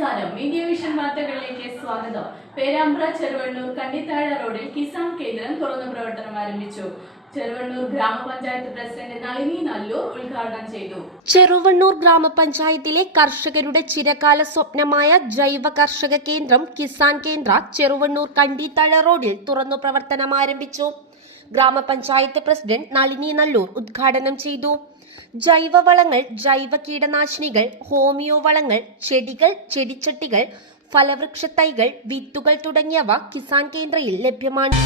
നമസ്കാരം. Media vision വാർത്തകളിലേക്ക് സ്വാഗതം. പേരാമ്പ്ര ചെറുവണ്ണൂർ കണ്ണിത്താഴ റോഡിൽ കിസാൻ കേന്ദ്രം തുറന്നു പ്രവർത്തനം ആരംഭിച്ചു. ചെറുവണ്ണൂർ ഗ്രാമപഞ്ചായത്ത് പ്രസിഡന്റ് നളിനി നല്ലൂർ ഉദ്ഘാടനം ചെയ്തു. ചെറുവണ്ണൂർ ഗ്രാമപഞ്ചായത്തിലെ കർഷകരുടെ ചിരകാല സ്വപ്നമായ ജൈവ കർഷക കേന്ദ്രം കിസാൻ കേന്ദ്ര ചെറുവണ്ണൂർ കണ്ണിത്താഴ റോഡിൽ തുറന്നു പ്രവർത്തനം ആരംഭിച്ചു. ഗ്രാമപഞ്ചായത്ത് പ്രസിഡന്റ് നളിനി നല്ലൂർ ഉദ്ഘാടനം ചെയ്തു. ജൈവവളങ്ങൾ, ജൈവ കീടനാശിനികൾ, ഹോമിയോ വളങ്ങൾ, ചെടികൾ, ചെടിച്ചട്ടികൾ, ഫലവൃക്ഷ തൈകൾ, വിത്തുകൾ തുടങ്ങിയവ കിസാൻ കേന്ദ്രയിൽ ലഭ്യമാണ്.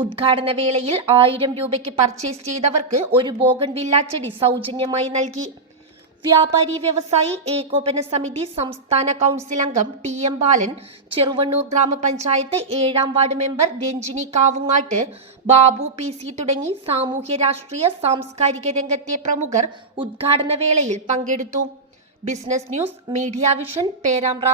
ഉദ്ഘാടന വേളയിൽ 1000 രൂപയ്ക്ക് പർച്ചേസ് ചെയ്തവർക്ക് ഒരു ബോഗൺവില്ല ചെടി സൗജന്യമായി നൽകി. വ്യാപാരി വ്യവസായി ഏകോപന സമിതി സംസ്ഥാന കൗൺസിൽ അംഗം TM ബാലൻ, ചെറുവണ്ണൂർ ഗ്രാമപഞ്ചായത്ത് 7ാം ward member Ranjini Kavungat, Babu PC തുടങ്ങി സാമൂഹ്യ രാഷ്ട്രീയ സാംസ്കാരിക രംഗത്തെ പ്രമുഖർ ഉദ്ഘാടന വേളയിൽ പങ്കെടുത്തു. Business news, media vision, Perambra.